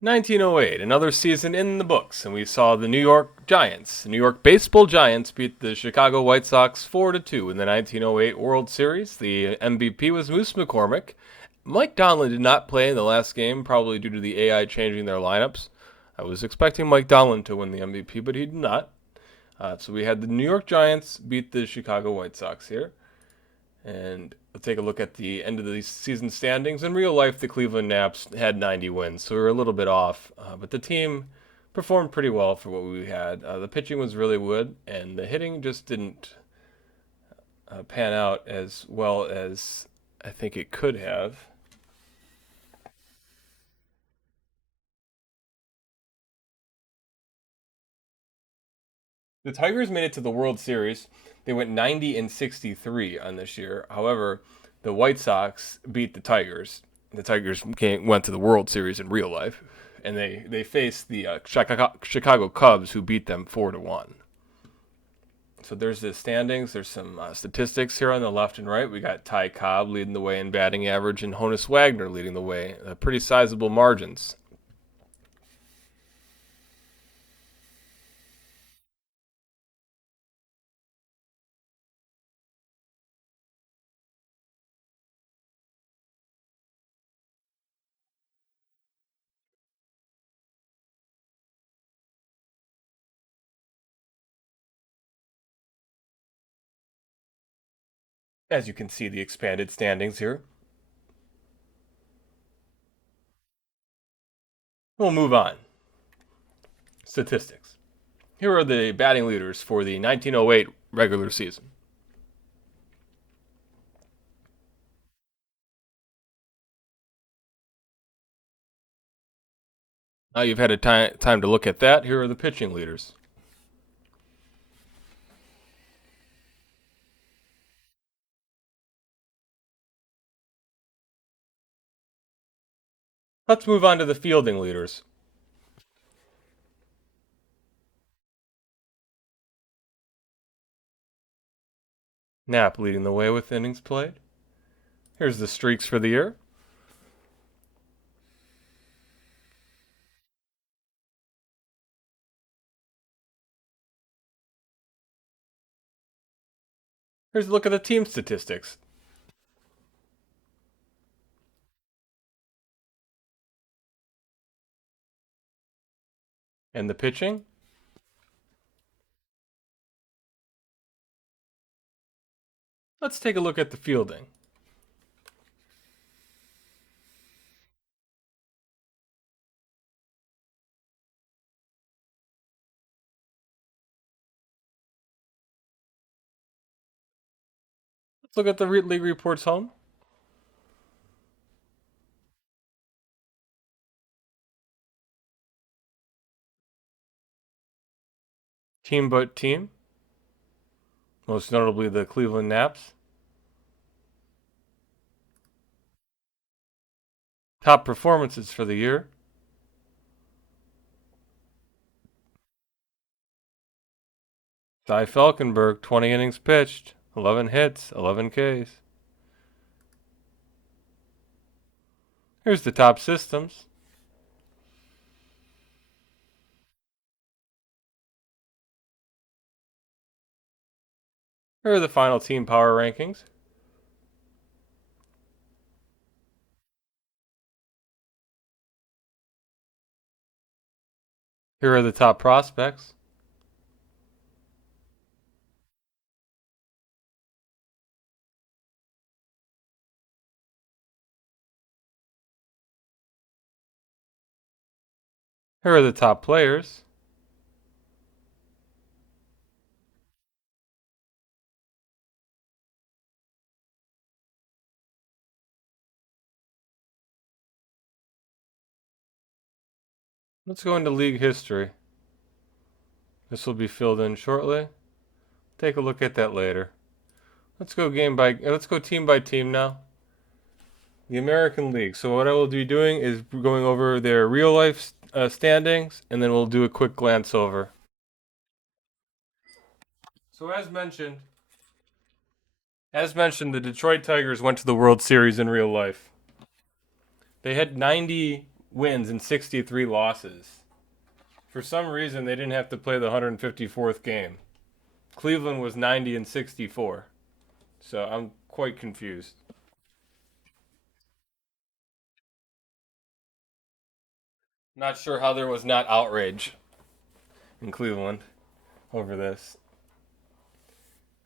1908, another season in the books, and we saw the New York Giants, the New York Baseball Giants, beat the Chicago White Sox 4-2 in the 1908 World Series. The MVP was Moose McCormick. Mike Donlin did not play in the last game, probably due to the AI changing their lineups. I was expecting Mike Donlin to win the MVP, but he did not. So we had the New York Giants beat the Chicago White Sox here. And we'll take a look at the end of the season standings. In real life, the Cleveland Naps had 90 wins, so we were a little bit off. But the team performed pretty well for what we had. The pitching was really good, and the hitting just didn't pan out as well as I think it could have. The Tigers made it to the World Series. They went 90 and 63 on this year. However, the White Sox beat the Tigers. The Tigers went to the World Series in real life, and they faced the Chicago Cubs, who beat them 4-1. So there's the standings. There's some statistics here on the left and right. We got Ty Cobb leading the way in batting average, and Honus Wagner leading the way. Pretty sizable margins. As you can see, the expanded standings here. We'll move on. Statistics. Here are the batting leaders for the 1908 regular season. Now you've had a time to look at that. Here are the pitching leaders. Let's move on to the fielding leaders. Knapp leading the way with innings played. Here's the streaks for the year. Here's a look at the team statistics. And the pitching. Let's take a look at the fielding. Let's look at the league reports home. Team but team. Most notably the Cleveland Naps. Top performances for the year. Ty Falkenberg, 20 innings pitched, 11 hits, 11 Ks. Here's the top systems. Here are the final team power rankings. Here are the top prospects. Here are the top players. Let's go into league history. This will be filled in shortly. Take a look at that later. Let's go team by team now. The American League. So what I will be doing is going over their real life standings, and then we'll do a quick glance over. So as mentioned, the Detroit Tigers went to the World Series in real life. They had 90 wins and 63 losses. For some reason, they didn't have to play the 154th game. Cleveland was 90 and 64. So I'm quite confused. Not sure how there was not outrage in Cleveland over this.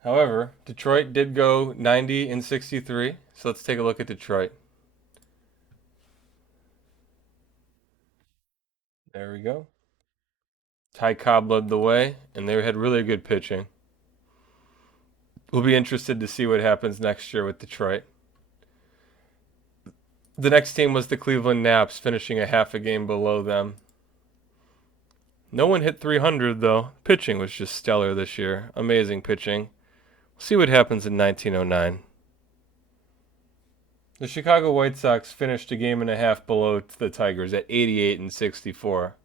However, Detroit did go 90 and 63. So let's take a look at Detroit. There we go. Ty Cobb led the way, and they had really good pitching. We'll be interested to see what happens next year with Detroit. The next team was the Cleveland Naps, finishing a half a game below them. No one hit 300, though. Pitching was just stellar this year. Amazing pitching. We'll see what happens in 1909. The Chicago White Sox finished a game and a half below the Tigers at 88 and 64.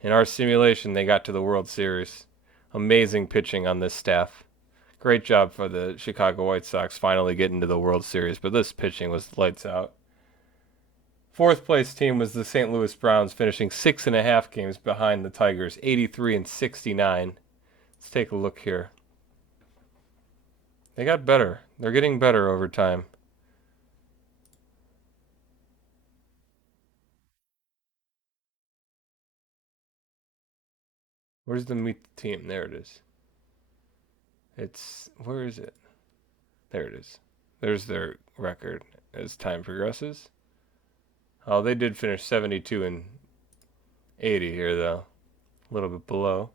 In our simulation, they got to the World Series. Amazing pitching on this staff. Great job for the Chicago White Sox finally getting to the World Series, but this pitching was lights out. Fourth place team was the St. Louis Browns, finishing 6.5 games behind the Tigers, 83 and 69. Let's take a look here. They got better. They're getting better over time. Where's the meet the team? There it is. Where is it? There it is. There's their record as time progresses. Oh, they did finish 72 and 80 here, though. A little bit below.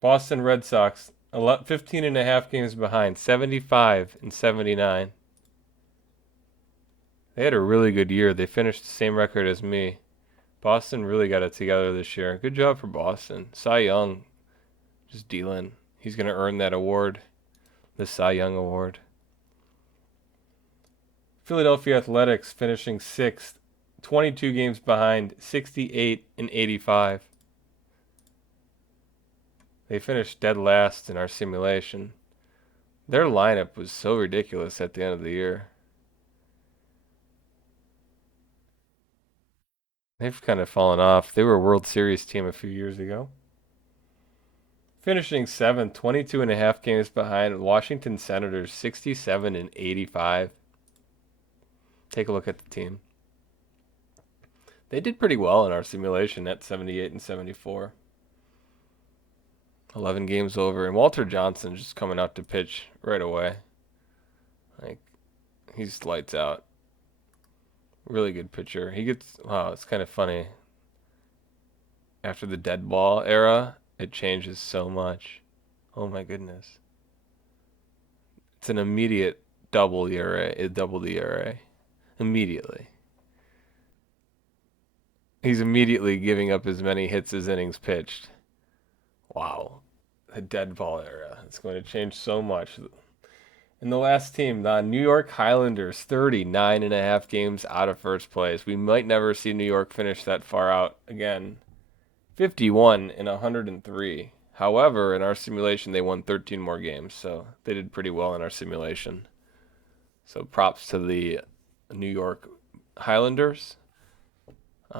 Boston Red Sox, 15 and a half games behind, 75 and 79. They had a really good year. They finished the same record as me. Boston really got it together this year. Good job for Boston. Cy Young, just dealing. He's going to earn that award, the Cy Young Award. Philadelphia Athletics finishing 6th, 22 games behind, 68 and 85. They finished dead last in our simulation. Their lineup was so ridiculous at the end of the year. They've kind of fallen off. They were a World Series team a few years ago. Finishing 7th, 22 and a half games behind, Washington Senators, 67 and 85. Take a look at the team. They did pretty well in our simulation at 78 and 74. 11 games over, and Walter Johnson just coming out to pitch right away. He's lights out. Really good pitcher. Wow, it's kind of funny. After the dead ball era, it changes so much. Oh my goodness. It's an immediate double ERA. It doubled the ERA. Immediately. He's immediately giving up as many hits as innings pitched. Wow. The dead ball era. It's going to change so much. And the last team, the New York Highlanders, 39 and a half games out of first place. We might never see New York finish that far out again. 51 and 103. However, in our simulation, they won 13 more games, so they did pretty well in our simulation. So props to the New York Highlanders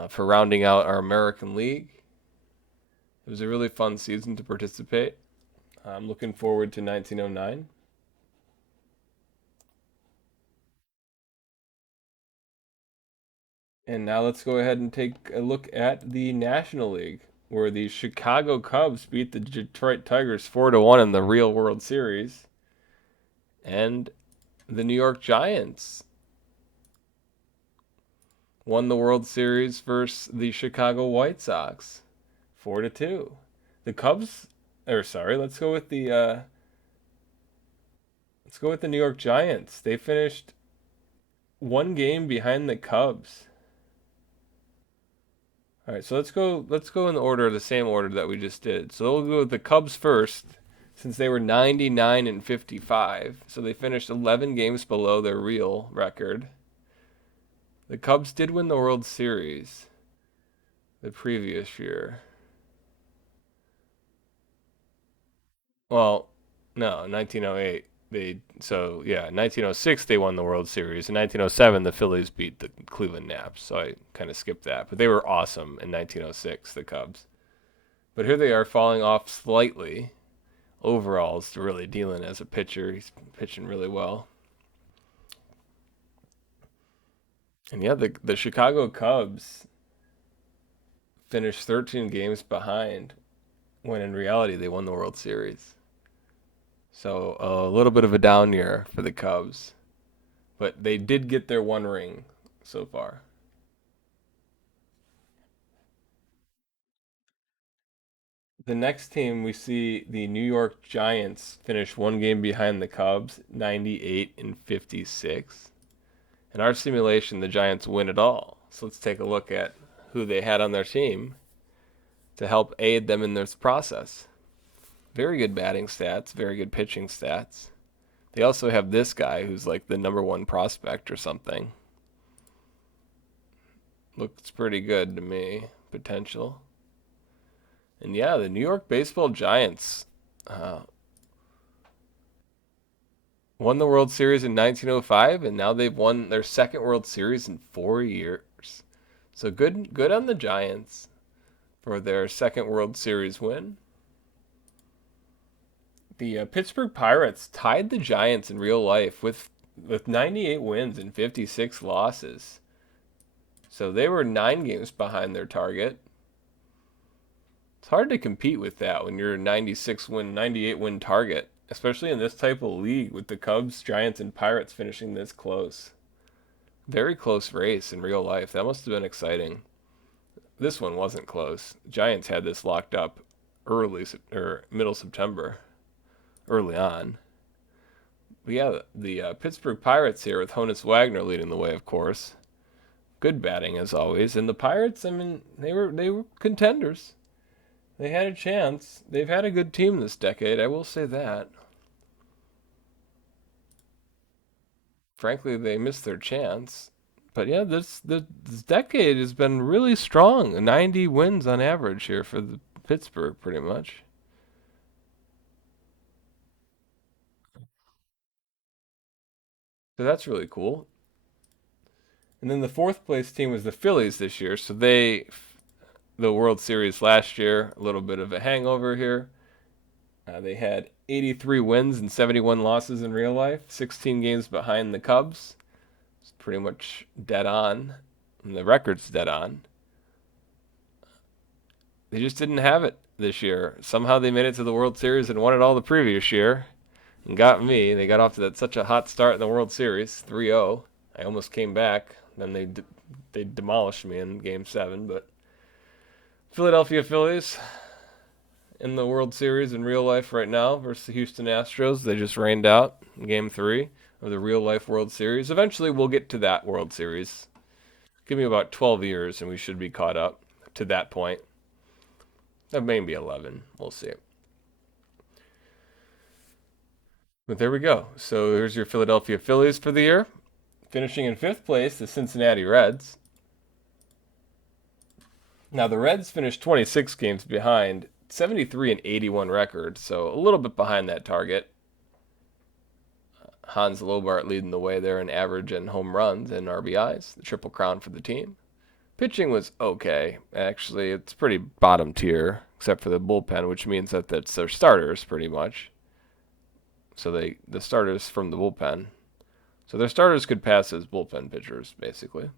for rounding out our American League. It was a really fun season to participate. I'm looking forward to 1909. And now let's go ahead and take a look at the National League, where the Chicago Cubs beat the Detroit Tigers 4-1 in the real World Series. And the New York Giants won the World Series versus the Chicago White Sox 4-2. The Cubs, let's go with the New York Giants. They finished one game behind the Cubs. All right, so let's go in the same order that we just did. So we'll go with the Cubs first, since they were 99 and 55. So they finished 11 games below their real record. The Cubs did win the World Series the previous year. Well, no, 1908. In 1906 they won the World Series. In 1907 the Phillies beat the Cleveland Naps. So I kind of skipped that, but they were awesome in 1906, the Cubs. But here they are falling off slightly. Overall's really dealing as a pitcher. He's pitching really well. And yeah, the Chicago Cubs finished 13 games behind when in reality they won the World Series. So a little bit of a down year for the Cubs, but they did get their one ring so far. The next team we see the New York Giants finish one game behind the Cubs, 98 and 56. In our simulation, the Giants win it all. So let's take a look at who they had on their team to help aid them in this process. Very good batting stats, very good pitching stats. They also have this guy who's like the number one prospect or something. Looks pretty good to me. Potential. And yeah, the New York Baseball Giants uh, won the World Series in 1905, and now they've won their second World Series in 4 years. So good on the Giants for their second World Series win. The Pittsburgh Pirates tied the Giants in real life with 98 wins and 56 losses. So they were 9 games behind their target. It's hard to compete with that when you're a 96 win, 98 win target, especially in this type of league with the Cubs, Giants, and Pirates finishing this close. Very close race in real life. That must have been exciting. This one wasn't close. Giants had this locked up early or middle September, early on. But yeah, the Pittsburgh Pirates here with Honus Wagner leading the way, of course. Good batting as always, and the Pirates. I mean, they were contenders. They had a chance. They've had a good team this decade. I will say that. Frankly, they missed their chance. But yeah, this decade has been really strong. 90 wins on average here for the Pittsburgh, pretty much. So that's really cool. And then the fourth place team was the Phillies this year. So the World Series last year, a little bit of a hangover here. They had 83 wins and 71 losses in real life, 16 games behind the Cubs. It's pretty much dead on, and the record's dead on. They just didn't have it this year. Somehow they made it to the World Series and won it all the previous year and got me. They got off to such a hot start in the World Series, 3-0. I almost came back. Then they demolished me in Game 7, but Philadelphia Phillies in the World Series in real life right now versus the Houston Astros. They just rained out in Game 3 of the real life World Series. Eventually, we'll get to that World Series. Give me about 12 years and we should be caught up to that point. Maybe 11. We'll see. But there we go. So here's your Philadelphia Phillies for the year. Finishing in fifth place, the Cincinnati Reds. Now, the Reds finished 26 games behind, 73 and 81 record, so a little bit behind that target. Hans Lobart leading the way there in average and home runs and RBIs, the triple crown for the team. Pitching was okay. Actually, it's pretty bottom tier, except for the bullpen, which means that that's their starters pretty much. So the starters from the bullpen. So their starters could pass as bullpen pitchers, basically.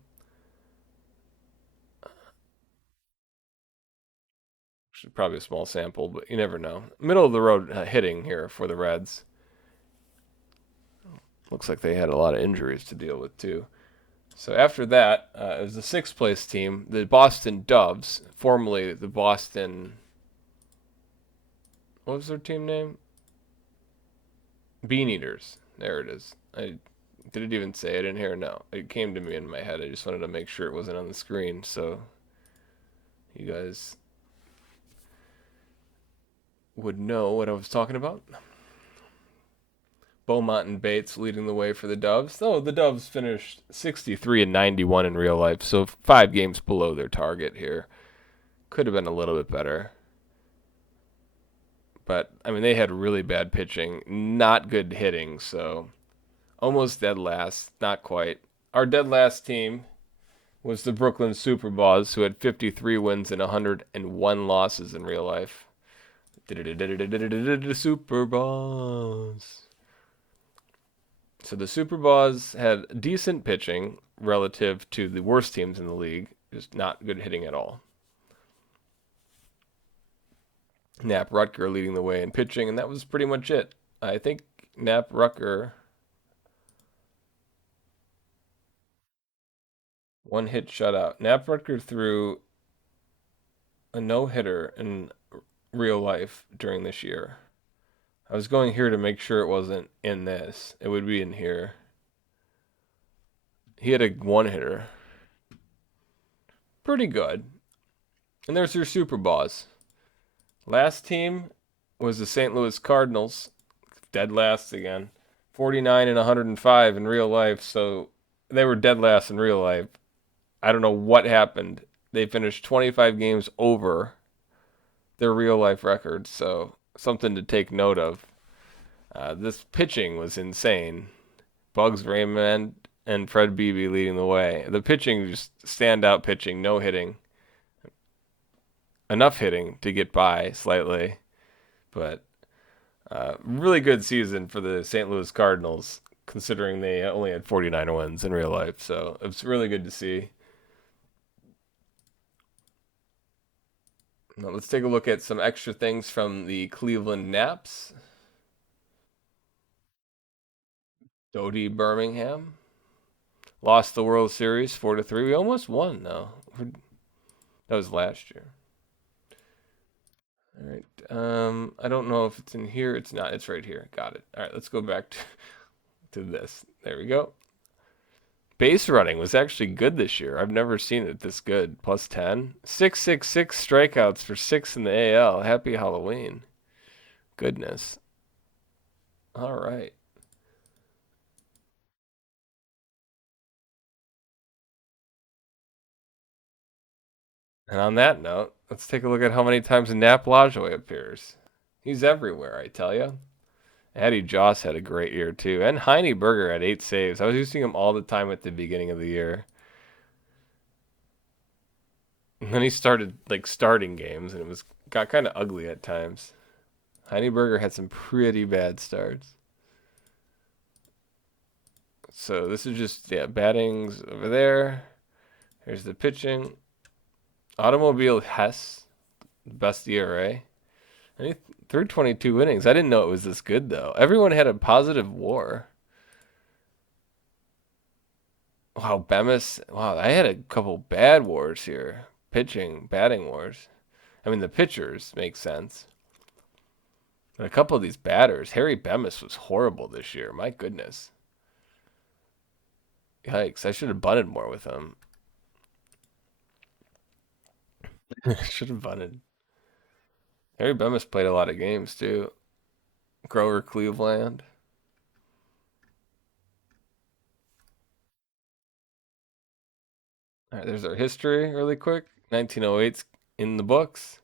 Should probably a small sample, but you never know. Middle of the road hitting here for the Reds. Looks like they had a lot of injuries to deal with too. So after that, it was the sixth place team, the Boston Doves, formerly the Boston. What was their team name? Bean Eaters. There it is. I didn't even say. I didn't hear. No, it came to me in my head. I just wanted to make sure it wasn't on the screen, so you guys would know what I was talking about. Beaumont and Bates leading the way for the Doves. Though the Doves finished 63 and 91 in real life, so 5 games below their target here. Could have been a little bit better. But I mean, they had really bad pitching, not good hitting, so almost dead last, not quite. Our dead last team was the Brooklyn Superbas, who had 53 wins and 101 losses in real life. Superbas. So the Superbas had decent pitching relative to the worst teams in the league, just not good hitting at all. Knapp Rutger leading the way in pitching, and that was pretty much it. I think Knapp Rutger one hit shutout. Knapp Rutger threw a no hitter in real life during this year. I was going here to make sure it wasn't in this. It would be in here. He had a one hitter. Pretty good. And there's your Superbas. Last team was the St. Louis Cardinals. Dead last again. 49 and 105 in real life. So they were dead last in real life. I don't know what happened. They finished 25 games over their real life record. So something to take note of. This pitching was insane. Bugs Raymond and Fred Beebe leading the way. The pitching, just standout pitching, no hitting. Enough hitting to get by slightly, but really good season for the St. Louis Cardinals, considering they only had 49 wins in real life. So it's really good to see. Now let's take a look at some extra things from the Cleveland Naps. Dodie Birmingham lost the World Series 4-3. We almost won though. That was last year. All right. I don't know if it's in here. It's not. It's right here. Got it. All right. Let's go back to this. There we go. Base running was actually good this year. I've never seen it this good. Plus 10. 666 strikeouts for 6 in the AL. Happy Halloween. Goodness. All right. And on that note, let's take a look at how many times Nap Lajoie appears. He's everywhere, I tell you. Addie Joss had a great year too, and Heine Berger had 8 saves. I was using him all the time at the beginning of the year. And then he started like starting games, and it was got kind of ugly at times. Heine Berger had some pretty bad starts. So this is just battings over there. Here's the pitching. Automobile Hess, best ERA. And he threw 22 innings. I didn't know it was this good though. Everyone had a positive WAR. Wow, Bemis. Wow, I had a couple bad wars here. Pitching, batting wars. I mean, the pitchers make sense. But a couple of these batters. Harry Bemis was horrible this year. My goodness. Yikes. I should have bunted more with him. Should have bunted. Harry Bemis played a lot of games too. Grover Cleveland. All right, there's our history really quick. 1908's in the books.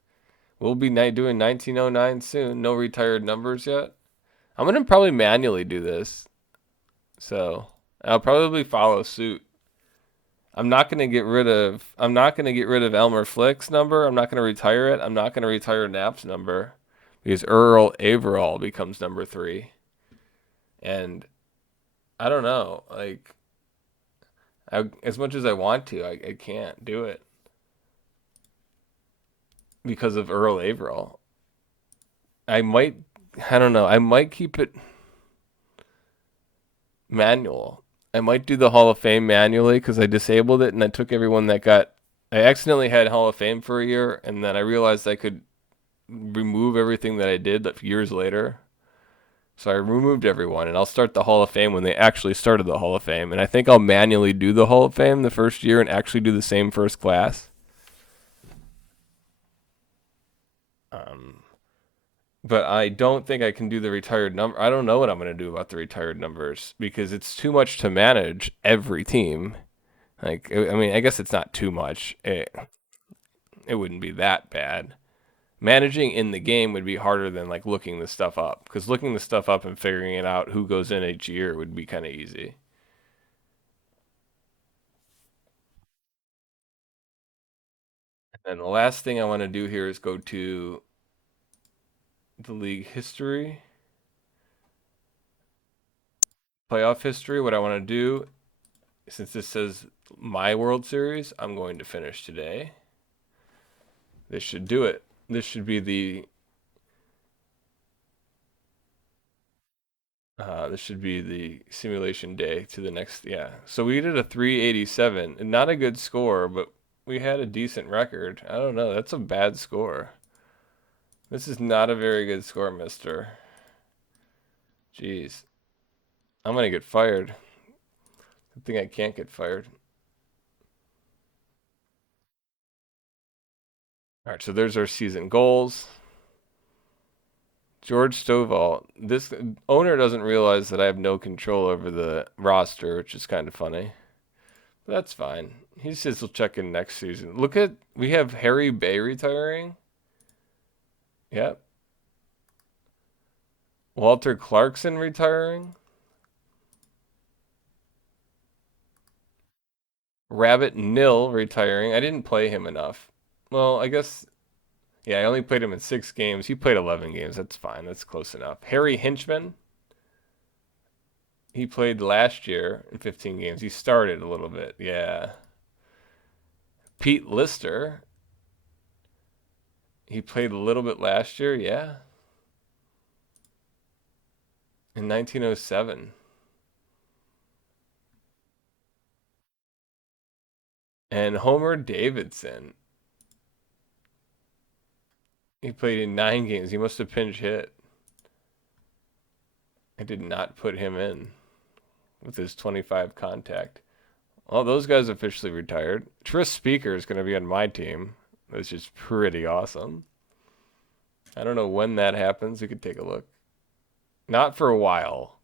We'll be doing 1909 soon. No retired numbers yet. I'm gonna probably manually do this, so I'll probably follow suit. I'm not gonna get rid of. I'm not gonna get rid of Elmer Flick's number. I'm not gonna retire it. I'm not gonna retire Knapp's number because Earl Averill becomes number 3, and I don't know. Like, as much as I want to, I can't do it because of Earl Averill. I might. I don't know. I might keep it manual. I might do the Hall of Fame manually because I disabled it and I took everyone that got. I accidentally had Hall of Fame for a year and then I realized I could remove everything that I did years later. So I removed everyone and I'll start the Hall of Fame when they actually started the Hall of Fame. And I think I'll manually do the Hall of Fame the first year and actually do the same first class. Um, but I don't think I can do the retired number. I don't know what I'm going to do about the retired numbers because it's too much to manage every team. Like, I mean, I guess it's not too much. It wouldn't be that bad. Managing in the game would be harder than like looking the stuff up, because looking the stuff up and figuring it out who goes in each year would be kind of easy. And the last thing I want to do here is go to the league history, playoff history. What I want to do, since this says my World Series, I'm going to finish today. This should do it. This should be the simulation day to the next. Yeah. So we did a 387, and not a good score, but we had a decent record. I don't know. That's a bad score. This is not a very good score, mister. Jeez. I'm gonna get fired. Good thing I can't get fired. All right, so there's our season goals. George Stovall. This owner doesn't realize that I have no control over the roster, which is kind of funny. But that's fine. He says he'll check in next season. Look at, we have Harry Bay retiring. Yep. Walter Clarkson retiring. Rabbit Nil retiring. I didn't play him enough. Well, I guess, yeah, I only played him in 6 games. He played 11 games. That's fine. That's close enough. Harry Hinchman. He played last year in 15 games. He started a little bit. Yeah. Pete Lister. He played a little bit last year. Yeah. In 1907. And Homer Davidson. He played in 9 games. He must have pinch hit. I did not put him in with his 25 contact. Well, those guys officially retired. Tris Speaker is going to be on my team, which is pretty awesome. I don't know when that happens. You could take a look. Not for a while.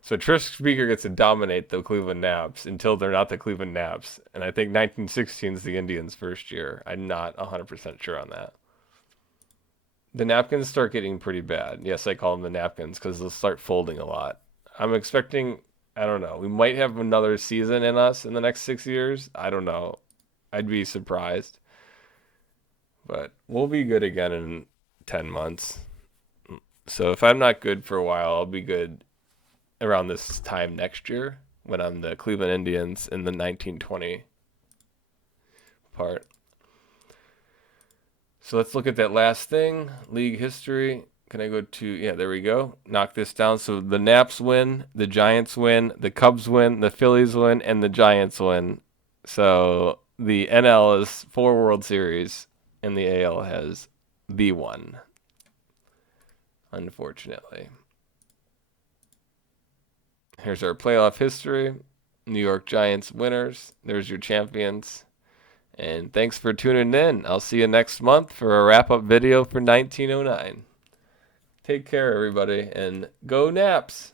So Tris Speaker gets to dominate the Cleveland Naps until they're not the Cleveland Naps. And I think 1916 is the Indians' first year. I'm not 100% sure on that. The napkins start getting pretty bad. Yes, I call them the napkins because they'll start folding a lot. I'm expecting, I don't know, we might have another season in us in the next 6 years. I don't know. I'd be surprised. But we'll be good again in 10 months. So if I'm not good for a while, I'll be good around this time next year when I'm the Cleveland Indians in the 1920 part. So let's look at that last thing, league history. Can I go to, yeah, there we go. Knock this down. So the Naps win, the Giants win, the Cubs win, the Phillies win, and the Giants win. So the NL is 4 World Series, and the AL has the one, unfortunately. Here's our playoff history. New York Giants winners. There's your champions. And thanks for tuning in. I'll see you next month for a wrap-up video for 1909. Take care, everybody, and go Naps!